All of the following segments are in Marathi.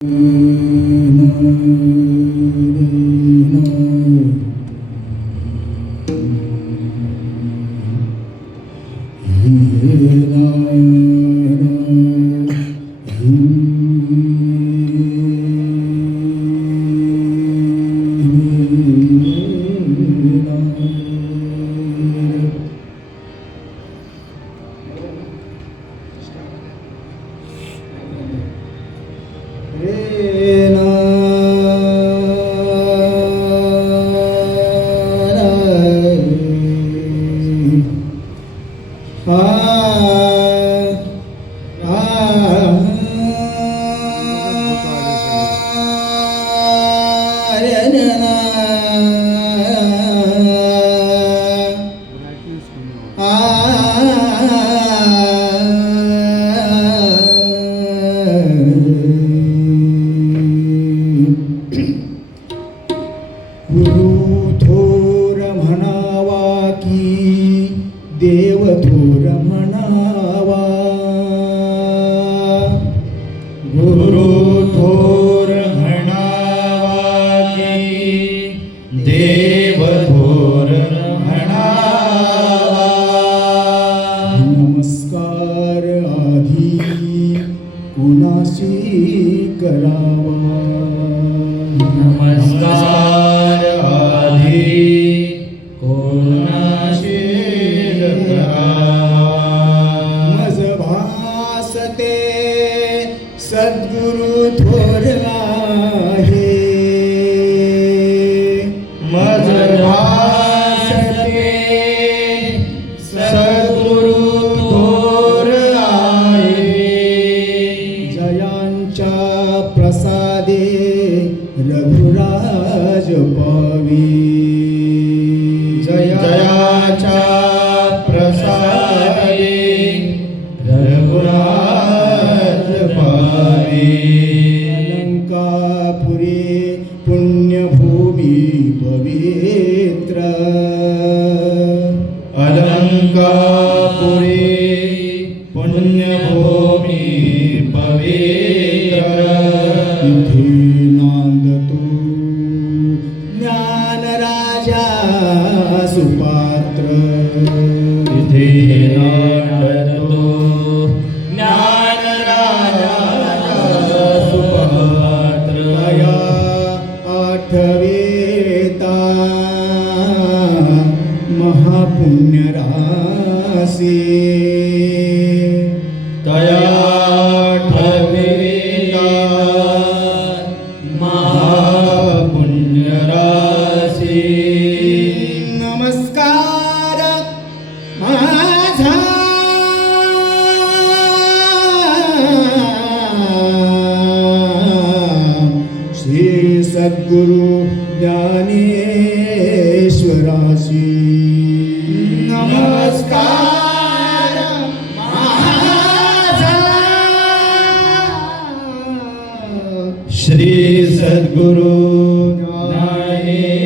Yeah. थोर म्हणावा कुणाशी करावा नमस्कार आधी कोणाशी मज भासते सद्गुरु थोर आहे. मज रघुराज पावी जयाच्या प्रसादे रघुराज पावी अलंकापुरे पुण्यभूमी पवित्र। अलंकापुरी पुण्यभूमी पवित्र। इथे नांदतो सुपात्र। महापुण्यरासी तया ठविता महापुण्यराशी। नमस्कार. माझा. श्री सद्गुरु ज्ञानेश्वराशी नमस्कार. श्री सद्गुरु ज्ञानेश्वरासी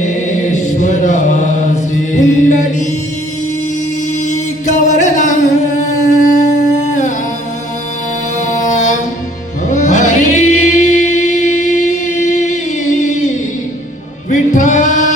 विठ्ठल